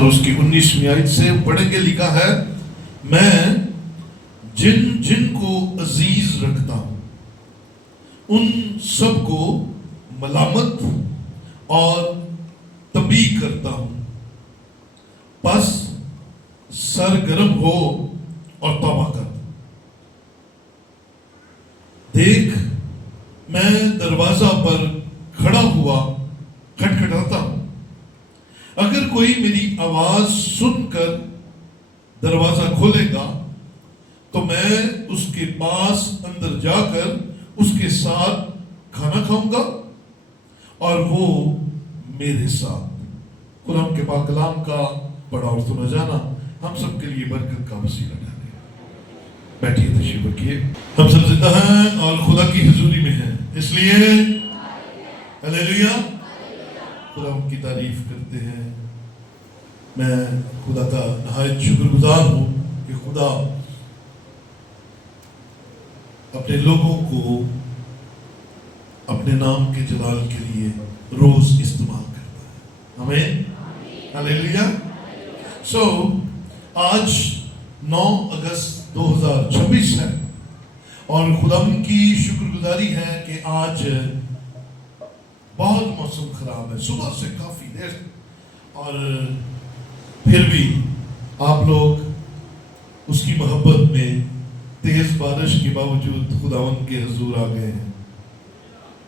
اور اس کی 19ویں آیت سے پڑھیں گے. لکھا ہے میں جن جن کو عزیز رکھتا ہوں ان سب کو ملامت اور تنبیہ کرتا ہوں، پس سرگرم ہو اور توبہ کر. دیکھ میں دروازہ پر کھڑا ہوا کھٹکھٹاتا ہوں، اگر کوئی میری آواز سن کر دروازہ کھولے گا تو میں اس کے پاس اندر جا کر اس کے ساتھ کھانا کھاؤں گا اور وہ میرے ساتھ. قرآن کے پاک کلام کا پڑھا اور سنا جانا ہم سب کے لیے برکت کا وسیلہ ٹھہرے. بیٹھیے، تشریف رکھیے. ہم سب زندہ ہیں اور خدا کی حضوری میں ہیں، اس لیے ہلیلویا خدا کی تعریف کرتے ہیں. میں خدا کا نہایت شکر گزار ہوں کہ خدا اپنے لوگوں کو اپنے نام کے جلال کے لیے روز استعمال کرتا ہے. آمین، ہلیلویا. سو آج 9 اگست 2026 ہے اور خدا کی شکر گزاری ہے کہ آج بہت موسم خراب ہے، صبح سے کافی دیر، اور پھر بھی آپ لوگ اس کی محبت میں تیز بارش کے باوجود خداوند کے حضور آ گئے ہیں.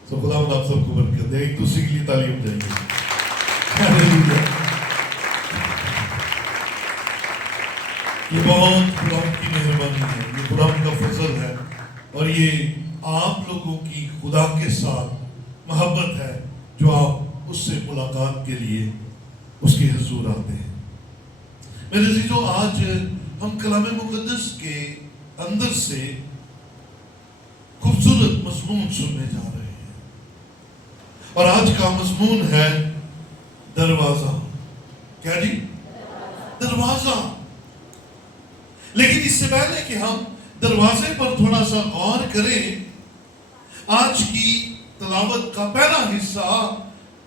تو خداوند آپ سب کو برکت دے. ایک دوسرے کے لیے تعلیم دیں گے. یہ بہت خداوند کی مہربانی ہے، یہ خداوند کا فضل ہے، اور یہ آپ لوگوں کی خدا کے ساتھ محبت ہے جو آپ اس سے ملاقات کے لیے اس کے حضور آتے ہیں. میرے عزیزو، آج ہم کلام مقدس کے اندر سے خوبصورت مضمون سننے جا رہے ہیں، اور آج کا مضمون ہے دروازہ. کیا جی؟ دروازہ. لیکن اس سے پہلے کہ ہم دروازے پر تھوڑا سا غور کریں، آج کی تلاوت کا پہلا حصہ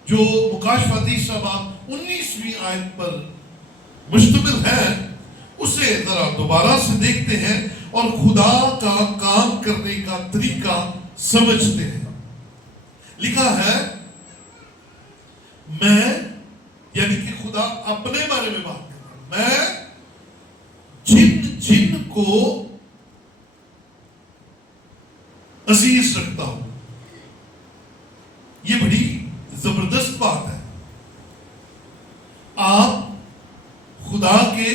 جو مکاشفاتی سبق 19ویں آیت پر مشتمل ہے، اسے ذرا دوبارہ سے دیکھتے ہیں اور خدا کا کام کرنے کا طریقہ سمجھتے ہیں. لکھا ہے میں، یعنی کہ خدا اپنے بارے میں بات کرتا ہے، میں جن جن کو عزیز رکھتا ہوں. یہ بڑی زبردست بات ہے. آپ خدا کے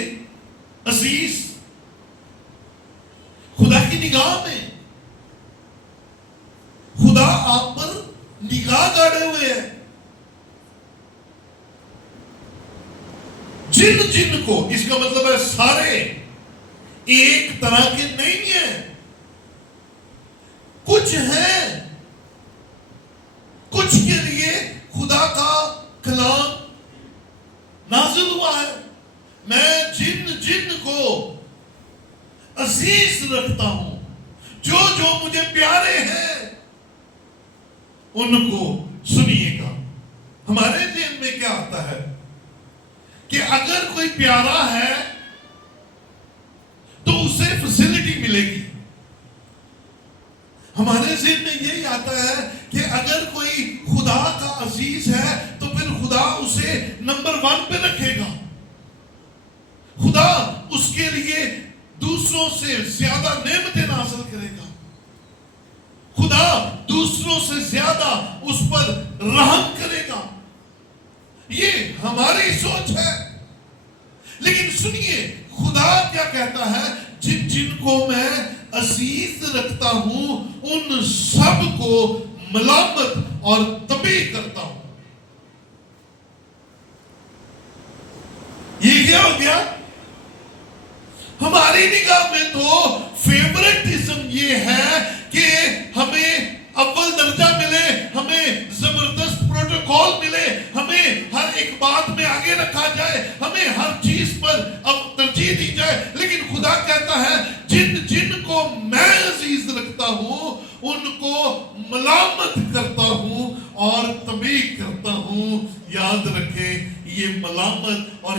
عزیز، خدا کی نگاہ میں خدا آپ پر نگاہ گاڑے ہوئے ہیں. جن جن کو، اس کا مطلب ہے سارے ایک طرح کے نہیں ہیں. کچھ ہیں، کچھ کے لیے خدا کا کلام نازل ہوا ہے. میں جن جن کو عزیز رکھتا ہوں، جو جو مجھے پیارے ہیں، ان کو سنیے گا. ہمارے ذہن میں کیا آتا ہے کہ اگر کوئی پیارا ہے تو اسے فیسلٹی ملے گی. ہمارے ذہن میں یہی آتا ہے کہ اگر کوئی خدا کا عزیز ہے تو پھر خدا اسے نمبر 1 پہ رکھے گا. خدا اس کے لیے دوسروں سے زیادہ نعمتیں نازل کرے گا. خدا دوسروں سے زیادہ اس پر رحم کرے گا. یہ ہماری سوچ ہے. لیکن سنیے خدا کیا کہتا ہے، جن جن کو میں عزیز رکھتا ہوں ان سب کو ملامت اور تنبیہ کرتا ہوں. یہ کیا ہو گیا؟ ہماری نگاہ میں تو فیورٹزم یہ ہے کہ ہمیں اول درجہ ملے، ہمیں زبردست پروٹوکول ملے، ہمیں ہر ایک بات میں آگے رکھا جائے، ہمیں ہر چیز پر اب ترجیح دی جائے. لیکن خدا کہتا ہے جن جن کو میں عزیز رکھتا ہوں ان کو ملامت کرتا ہوں اور تنبیہ کرتا ہوں. یاد رکھیں، یہ ملامت اور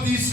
30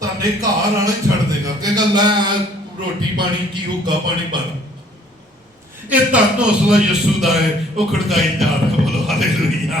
ਤੁਹਾਡੇ ਘਰ ਆਣਾ ਹੀ ਛੱਡ ਦੇਗਾ, ਕਹੇਗਾ ਲੈ ਰੋਟੀ ਪਾਣੀ ਕੀ ਹੁੱਕਾ ਪਾਣੀ ਬਣ। ਇਹ ਧੰਨ ਹੌਸਲਾ ਯਿਸੂ ਦਾ ਹੈ, ਉਹ ਖੜਕਾਈ ਜਾ ਰਿਹਾ। ਬੋਲੋ ਹਾਲੇਲੂਇਆ।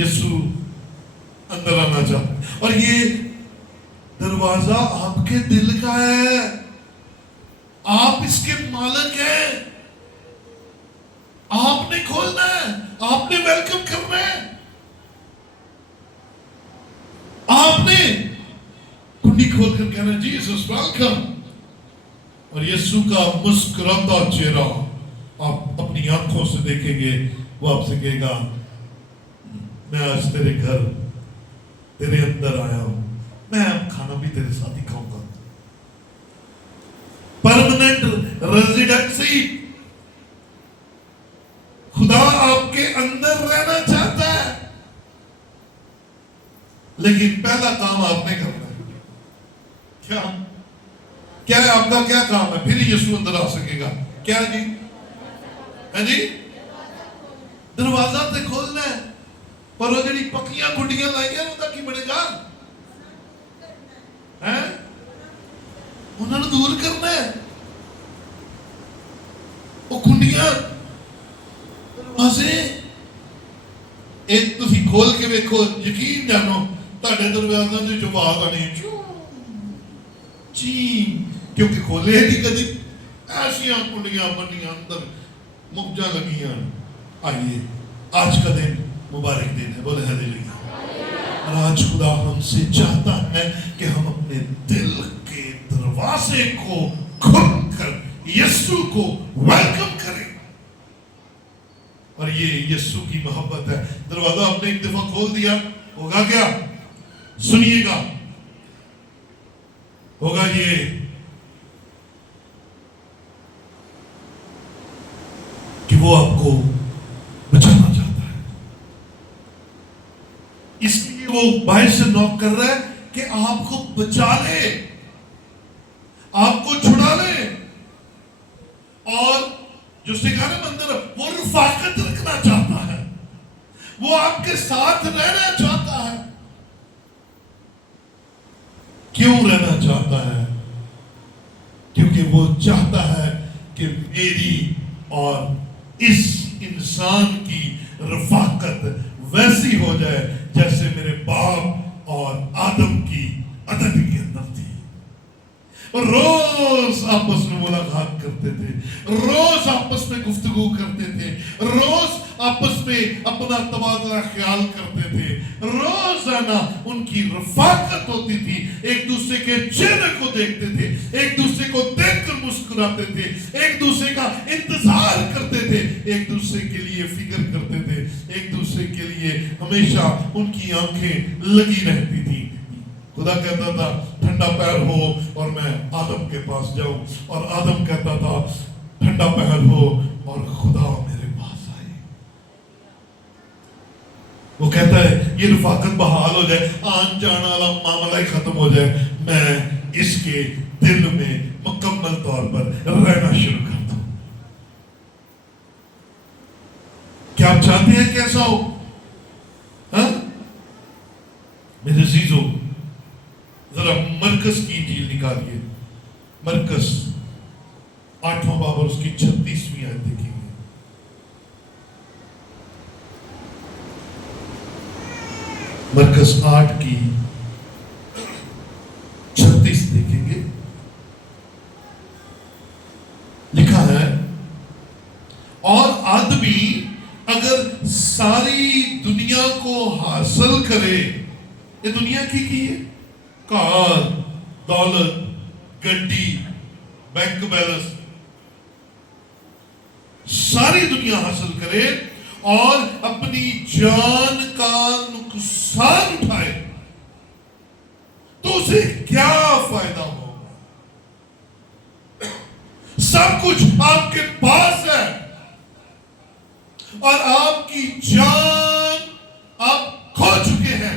یسوع اندر آنا چاہتا ہے، اور یہ دروازہ آپ کے دل کا ہے، آپ اس کے مالک ہیں، آپ نے کھولنا ہے، آپ نے ویلکم کرنا ہے، آپ نے کنڈی کھول کر کہنا جیسس ویلکم، اور یسوع کا مسکراتا چہرہ آپ اپنی آنکھوں سے دیکھیں گے، وہ آپ سے کہے گا میں آج تیرے گھر تیرے اندر آیا ہوں، میں اب کھانا بھی تیرے ساتھ ہی کھاؤں گا، پرماننٹ ریزیڈنسی، خدا آپ کے اندر رہنا چاہتا ہے، لیکن پہلا کام آپ نے کرنا ہے، کیا ہے آپ کا کیا کام ہے؟ پھر یسوع اندر آ سکے گا، کیا جی؟ ہے جی؟ دروازہ تے کھولنا ہے، پر وہ جڑی پکیاں گھڑیاں لائیاں انہوں کی بڑے گا انہوں نے دور کرنا ہے، وہ کنڈیاں دروازے ایک تسی کھول کے ویکھو، یقین جانو تہاڈے دروازے دی جو آواز آنی چین، کیونکہ کھولے نہیں کدی، ایسیاں کنڈیاں بنیاں اندر مبجاں لگیاں۔ آئیے آج کا دن مبارک دن ہے، بولے ہلیلویا، اور آج خدا ہم سے چاہتا ہے کہ ہم اپنے دل کے دروازے کو کھول کر یسوع کو ویلکم کریں، اور یہ یسوع کی محبت ہے۔ دروازہ آپ نے ایک دفعہ کھول دیا، ہوگا کیا؟ سنیے گا، ہوگا یہ کہ وہ آپ کو بچانا چاہتا ہے، اس لیے وہ باہر سے نوک کر رہا ہے کہ آپ کو بچا لے، آپ کو چھڑا لے، اور جو سکھانے مندر وہ رفاقت رکھنا چاہتا ہے، وہ آپ کے ساتھ رہنا چاہتا ہے۔ کیوں رہنا چاہتا ہے؟ کیونکہ وہ چاہتا ہے کہ میری اور اس انسان کی رفاقت ویسی ہو جائے جیسے میرے باپ اور آدم کی عدد کے اندر تھی، روز آپس میں ملاقات کرتے تھے، روز آپس میں گفتگو کرتے تھے، روز آپس میں اپنا تبادلہ خیال کرتے تھے، روزانہ ان کی رفاقت ہوتی تھی، ایک دوسرے کے چہرے کو دیکھتے تھے، ایک دوسرے کو دیکھ کر مسکراتے تھے، ایک دوسرے کا انتظار کرتے تھے، ایک دوسرے کے لیے فکر کرتے تھے، ایک دوسرے کے لیے ہمیشہ ان کی آنکھیں لگی رہتی تھی۔ خدا کہتا تھا ٹھنڈا پیر ہو اور میں آدم کے پاس جاؤں، اور آدم کہتا تھا ٹھنڈا پیر ہو اور خدا میرے پاس آئے۔ وہ کہتا ہے یہ رفاقت بحال ہو جائے، آن جان والا معاملہ ہی ختم ہو جائے، میں اس کے دل میں مکمل طور پر رہنا شروع کر دوں۔ کیا آپ چاہتے ہیں کہ ایسا ہو؟ ہاں میرے عزیزو، ذرا مرکز کی انجیل نکالیے، مرکز 8واں باب اور اس کی 36ویں آیت دیکھیں گے۔ مرکز 8 کی 36 دیکھیں گے، لکھا ہے اور آدمی اگر ساری دنیا کو حاصل کرے، یہ دنیا کی ہے، کار، دولت، گڈی، بینک بیلنس، ساری دنیا حاصل کرے اور اپنی جان کا نقصان اٹھائے تو اسے کیا فائدہ ہوگا؟ سب کچھ آپ کے پاس ہے اور آپ کی جان آپ کھو چکے ہیں،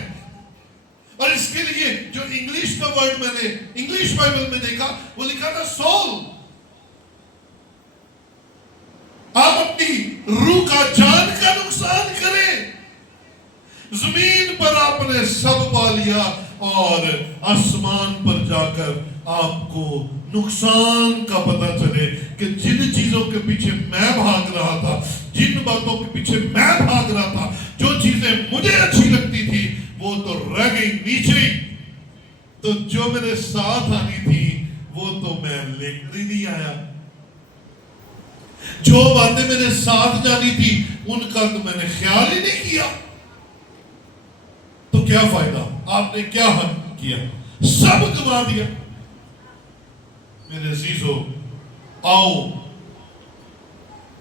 اور اس کے لیے جو انگلش کا ورڈ میں نے انگلش بائبل میں دیکھا وہ لکھا تھا سول۔ آپ اپنی روح کا جان کا نقصان کریں، زمین پر آپ نے سب پا لیا اور آسمان پر جا کر آپ کو نقصان کا پتہ چلے کہ جن چیزوں کے پیچھے میں بھاگ رہا تھا، جن باتوں کے پیچھے میں بھاگ رہا تھا، جو چیزیں مجھے اچھی لگتی تھی وہ تو رہ گئی نیچے، تو جو میرے ساتھ آنی تھی وہ تو میں لے کر ہی نہیں آیا، جو باتیں میرے ساتھ جانی تھی ان کا تو میں نے خیال ہی نہیں کیا، تو کیا فائدہ؟ آپ نے کیا حق کیا؟ سب گوا دیا۔ میرے عزیزو، آؤ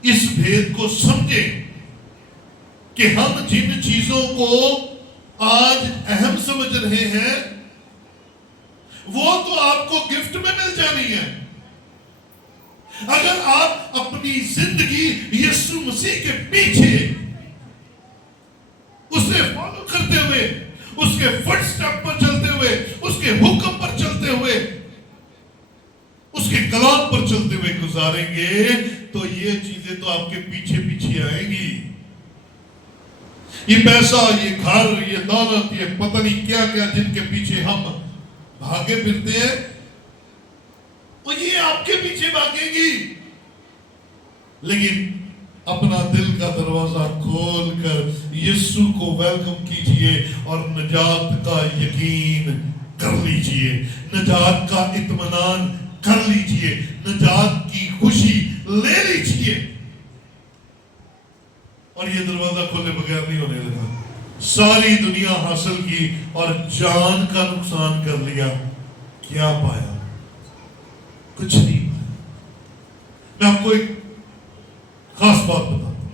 اس بھید کو سمجھیں کہ ہم جن چیزوں کو آج اہم سمجھ رہے ہیں وہ تو آپ کو گفٹ میں مل جانی ہے۔ اگر آپ اپنی زندگی یسوع مسیح کے پیچھے اسے فالو کرتے ہوئے، اس کے فٹ سٹیپ پر چلتے ہوئے، اس کے حکم پر چلتے ہوئے، اس کے کلام پر چلتے ہوئے گزاریں گے تو یہ چیزیں تو آپ کے پیچھے پیچھے آئیں گی۔ یہ پیسہ، یہ گھر، یہ دولت، یہ پتہ نہیں کیا کیا جن کے پیچھے ہم بھاگے پھرتے ہیں، وہ یہ آپ کے پیچھے بھاگیں گی۔ لیکن اپنا دل کا دروازہ کھول کر یسوع کو ویلکم کیجئے اور نجات کا یقین کر لیجئے، نجات کا اطمینان کر لیجئے، نجات کی خوشی لے لیجئے۔ اور یہ دروازہ کھولے بغیر نہیں ہونے لگا۔ ساری دنیا حاصل کی اور جان کا نقصان کر لیا، کیا پایا؟ کچھ نہیں پایا۔ میں آپ کو ایک خاص بات بتاتا ہوں،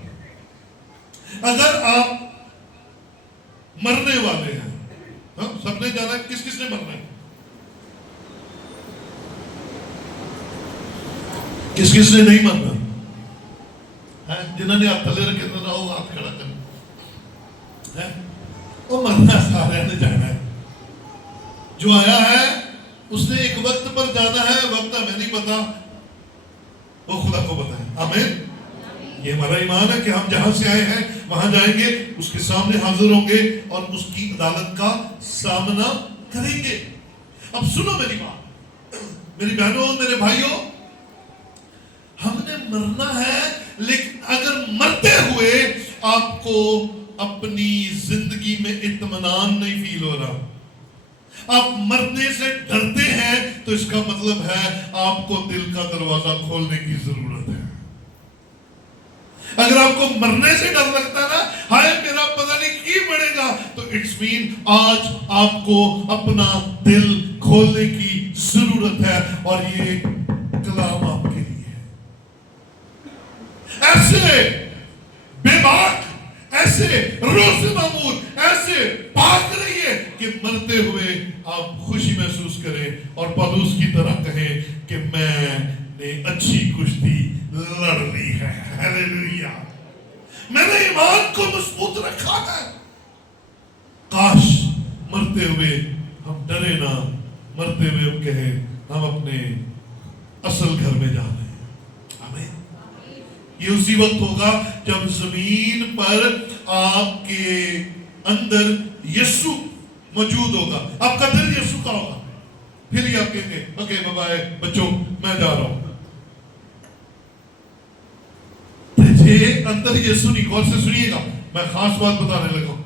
اگر آپ مرنے والے ہیں، سب نے جانا ہے کس کس نے مرنا ہے؟ کس کس نے نہیں مرنا؟ جنہوں نے آپ تھلے رکھے تھے وہ ہاتھ کھڑا کرنا، وہ مرنا سارے نے جانا ہے۔ جو آیا ہے اس نے ایک وقت پر جانا ہے، وقت ہمیں نہیں پتا، وہ خدا کو پتا ہے۔ آمین۔ یہ ہمارا ایمان ہے کہ ہم جہاں سے آئے ہیں وہاں جائیں گے، اس کے سامنے حاضر ہوں گے اور اس کی عدالت کا سامنا کریں گے۔ اب سنو میری بات، میری بہنوں، میرے بھائیوں، ہم نے مرنا ہے، لیکن اگر مرتے ہوئے آپ کو اپنی زندگی میں اطمینان نہیں فیل ہو رہا، آپ مرنے سے ڈرتے ہیں، تو اس کا مطلب ہے آپ کو دل کا دروازہ کھولنے کی ضرورت ہے۔ اگر آپ کو مرنے سے ڈر لگتا ہے نا، ہائے میرا پتہ نہیں کی بڑھے گا، تو اٹس مین آج آپ کو اپنا دل کھولنے کی ضرورت ہے، اور یہ کلام آپ کے لیے ہے۔ ایسے بے باک، ایسے روح سے معمور، ایسے پاک رہیے کہ مرتے ہوئے آپ خوشی محسوس کریں اور پولس کی طرح کہیں کہ میں نے اچھی کشتی لڑ لی ہے۔ ہیلیلویا، میں نے ایمان کو مضبوط رکھا ہے۔ کاش مرتے ہوئے ہم ڈرے نہ، مرتے ہوئے ہم کہیں ہم اپنے اصل گھر میں جا رہے ہیں۔ آمین۔ یہ اسی وقت ہوگا جب زمین پر آپ کے اندر یسوع موجود ہوگا، آپ کا دل یسوع کا ہوگا، پھر ہی آپ کہیں گے اوکے بائے بائے بچوں میں جا رہا ہوں۔ اندر یسوع نہیں، غور سے سنیے گا، میں خاص بات بتانے لگا ہوں۔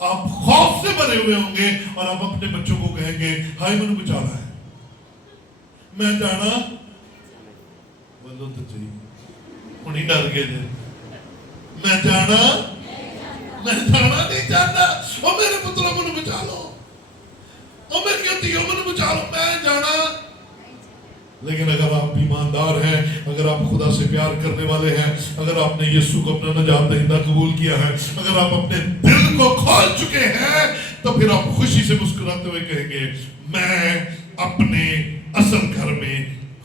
آپ خوف سے بھرے ہوئے ہوں گے اور آپ اپنے بچوں کو کہیں گے ہائی میں نے بچانا ہے، میں جانا بولو تو چاہیے انہیں ڈر گئے تھے، میں جانا نہیں چاہتا، اور میرے پتروں کو بچا لو، اور میری ہتھیوں کو بچا لو، میں جانا۔ لیکن اگر آپ ایماندار ہیں، اگر آپ خدا سے پیار کرنے والے ہیں، اگر آپ نے یسوع کو اپنا نجات دہندہ قبول کیا ہے، اگر آپ اپنے دل کو کھول چکے ہیں، تو پھر آپ خوشی سے مسکراتے ہوئے کہیں گے میں اپنے اصل گھر میں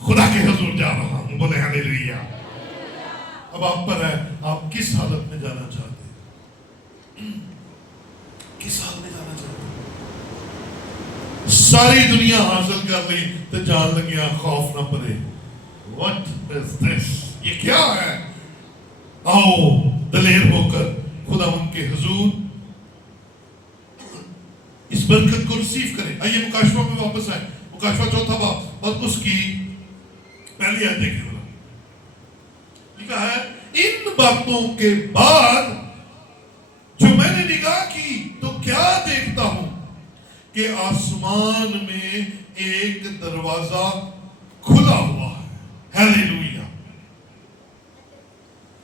خدا کے حضور جا رہا ہوں۔ بولے ہیلیلویا۔ اب آپ پر ہے، آپ کس حالت میں جانا چاہتے ہیں؟ کس حالت میں جانا چاہتے ہیں؟ ساری دنیا حاصل کر لی تو جان لگیا خوف نہ پڑے۔ What is this؟ یہ کیا ہے؟ آؤ دلیر ہو کر خدا ان کے حضور اس برکت کو ریسیو کریں۔ آئیے مکاشفہ میں واپس آئیں، مکاشفہ چوتھا باب اور اس کی پہلی آیت دیکھیں۔ لکھا ہے ان باتوں کے بعد جو میں کہ آسمان میں ایک دروازہ کھلا ہوا ہے. ہیلیلویا.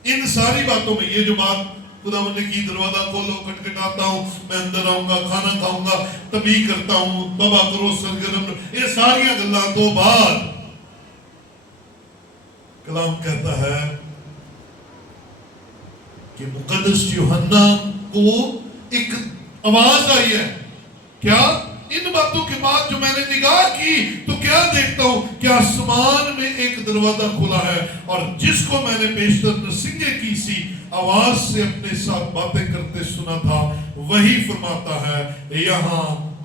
ان ساری باتوں میں یہ جو بات خداوند نے کی، دروازہ کھولو، کھٹکھٹاتا ہوں، میں اندر آؤں گا، کھانا کھاؤں گا، تبلیغ کرتا ہوں، توبہ کرو، سرگرم، یہ ساری گلاں تو بعد کلام کہتا ہے کہ مقدس یوحنا کو ایک آواز آئی ہے. کیا؟ ان باتوں کے بعد جو میں نے نگاہ کی تو کیا دیکھتا ہوں کہ آسمان میں ایک دروازہ کھلا ہے، اور جس کو میں نے بیشتر نرسنگے کی سی آواز سے اپنے ساتھ باتیں کرتے سنا تھا، وہی فرماتا ہے یہاں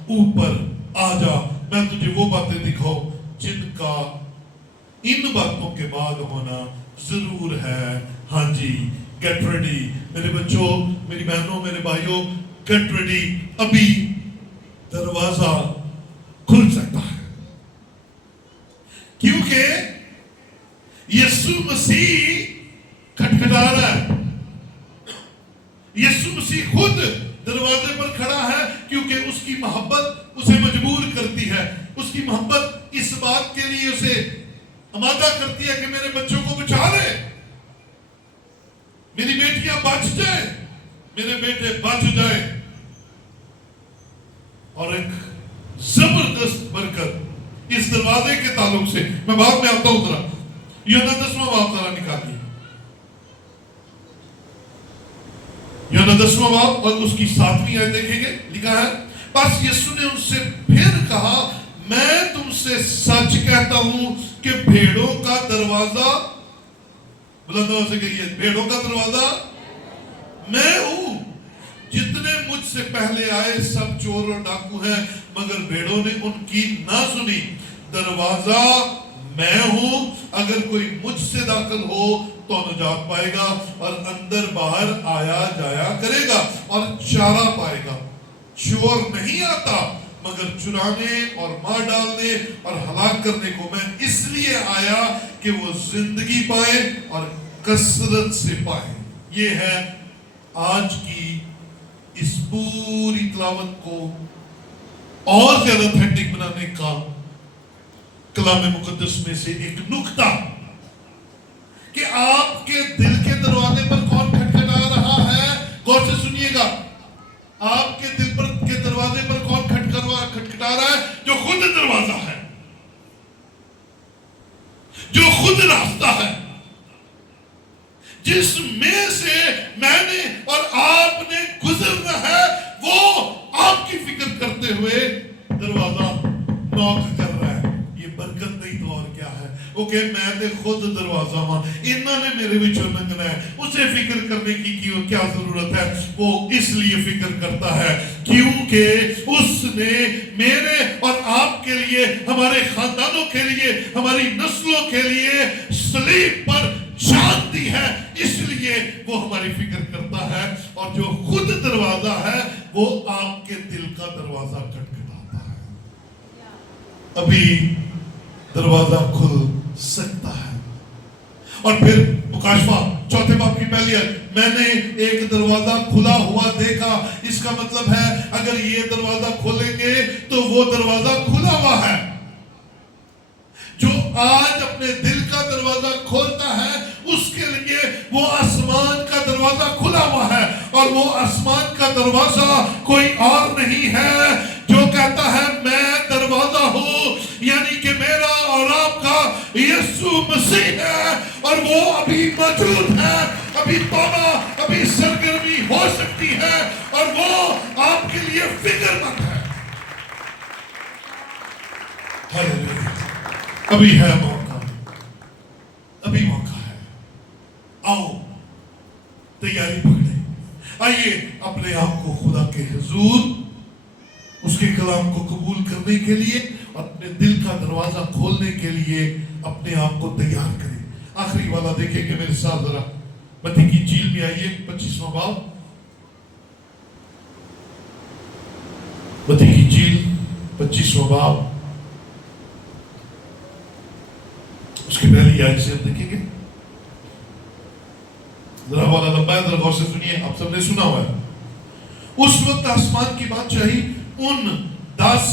اوپر آ جا، میں تجھے وہ باتیں دکھاؤں جن کا ان باتوں کے بعد ہونا ضرور ہے. ہاں جی، گیٹ ریڈی میرے بچوں، میری بہنوں، میرے بھائیوں، گیٹ ریڈی. ابھی دروازہ کھل سکتا ہے کیونکہ یسوع مسیح کھٹکھٹا رہا ہے. یسوع مسیح خود دروازے پر کھڑا ہے کیونکہ اس کی محبت اسے مجبور کرتی ہے. اس کی محبت اس بات کے لیے اسے آمادہ کرتی ہے کہ میرے بچوں کو بچا لے، میری بیٹیاں بچ جائیں، میرے بیٹے بچ جائیں. اور ایک زبردست برکت اس دروازے کے تعلق سے، میں بعد میں آتا ہوں. ذرا یوحنا 10واں باب ذرا نکالیے، یوحنا 10واں باب اور اس کی 7ویں آیت دیکھیں گے. لکھا ہے، بس یسوع نے ان سے پھر کہا، میں تم سے سچ کہتا ہوں کہ بھیڑوں کا دروازہ، بلند آواز سے کہیے، بھیڑوں کا دروازہ میں ہوں. جتنے مجھ سے پہلے آئے سب چور اور ڈاکو ہیں، مگر بھیڑوں نے ان کی نہ سنی. دروازہ میں ہوں، اگر کوئی مجھ سے داخل ہو تو نجات پائے گا اور اندر باہر آیا جایا کرے گا اور چارہ پائے گا. چور نہیں آتا مگر چرانے اور مار ڈالنے اور ہلاک کرنے کو. میں اس لیے آیا کہ وہ زندگی پائے اور کثرت سے پائے. یہ ہے آج کی اس پوری تلاوت کو اور زیادہ اتھینٹک بنانے کا کلام مقدس میں سے ایک نکتہ، کہ آپ کے دل کے دروازے پر کون کھٹکھٹا رہا ہے. غور سے سنیے گا، آپ کے دل پر کے دروازے پر کون کھٹکھٹا رہا ہے؟ جو خود دروازہ ہے، جو خود راستہ ہے، جس میں سے میں نے اور آپ نے گزرنا ہے. وہ آپ کی فکر کرتے ہوئے دروازہ نوک کر رہا ہے. یہ برکت نہیں تو اور کیا ہے. وہ کہ میں نے خود دروازہ ہوں، انہوں نے میرے وچوں لنگنا ہے. اسے فکر کرنے کی کیا ضرورت ہے؟ وہ اس لیے فکر کرتا ہے کیونکہ اس نے میرے اور آپ کے لیے، ہمارے خاندانوں کے لیے، ہماری نسلوں کے لیے صلیب پر جان دی ہے. اس لیے وہ ہماری فکر کرتا ہے. اور جو خود دروازہ ہے وہ آپ کے دل کا دروازہ کھٹکھٹاتا ہے. ابھی دروازہ کھل سکتا ہے. اور پھر مکاشفہ 4 باب کی پہلی ہے، میں نے ایک دروازہ کھلا ہوا دیکھا. اس کا مطلب ہے اگر یہ دروازہ کھولیں گے تو وہ دروازہ کھلا ہوا ہے. جو آج اپنے دل کا دروازہ کھولتا ہے اس کے لیے وہ آسمان کا دروازہ کھلا ہوا ہے. اور وہ آسمان کا دروازہ کوئی اور نہیں ہے جو کہتا ہے میں دروازہ ہوں، یعنی کہ میرا اور آپ کا یسوع مسیح ہے. اور وہ ابھی موجود ہے. ابھی توبہ، ابھی سرگرمی ہو سکتی ہے اور وہ آپ کے لیے فکر مند ہے. ابھی ہے موقع، ابھی موقع ہے. آؤ تیاری پکڑیں. آئیے اپنے آپ کو خدا کے حضور، اس کے کلام کو قبول کرنے کے لیے، اپنے دل کا دروازہ کھولنے کے لیے اپنے آپ کو تیار کریں. آخری والا دیکھیں گے میرے ساتھ ذرا، متی کی انجیل میں آئیے 25واں باب. متی کی انجیل 25واں باب، اس کی پہلی آیت سے ہم دیکھیں گے. ذرا والا لمبا ہے، ذرا غور سے سنیے. آپ سب نے سنا ہوا ہے. اس وقت آسمان کی بادشاہی ان 10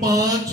5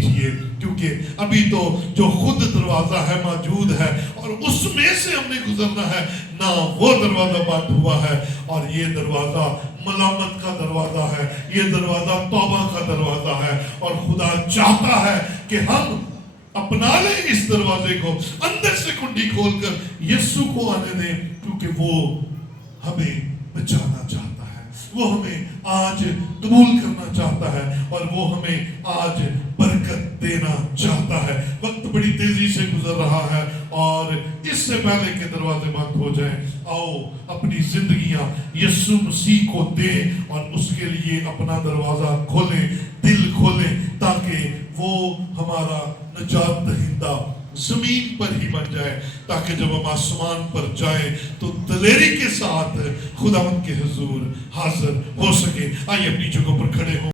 دیجئے، کیونکہ ابھی تو جو خود دروازہ ہے موجود ہے اور اس میں سے ہم نے گزرنا ہے، نہ وہ دروازہ بند ہوا ہے، اور یہ دروازہ ملامت کا دروازہ ہے، یہ دروازہ توبہ کا دروازہ ہے، اور خدا چاہتا ہے کہ ہم اپنا لیں اس دروازے کو، اندر سے کنڈی کھول کر یسوع کو آنے دیں، کیونکہ وہ ہمیں بچانا چاہتا ہے، وہ ہمیں آج قبول کرنا چاہتا ہے، اور وہ ہمیں آج برکت دینا چاہتا ہے۔ وقت بڑی تیزی سے گزر رہا ہے، اور اس سے پہلے کہ دروازے بند ہو جائیں، آؤ اپنی زندگیاں یسوع مسیح کو دیں اور اس کے لیے اپنا دروازہ کھولیں، دل کھولیں، تاکہ وہ ہمارا نجات دہندہ زمین پر ہی بن جائے، تاکہ جب ہم آسمان پر جائیں تو دلیری کے ساتھ خداوند کے حضور حاضر ہو سکے۔ آئیے اپنی جگہوں پر کھڑے ہوں۔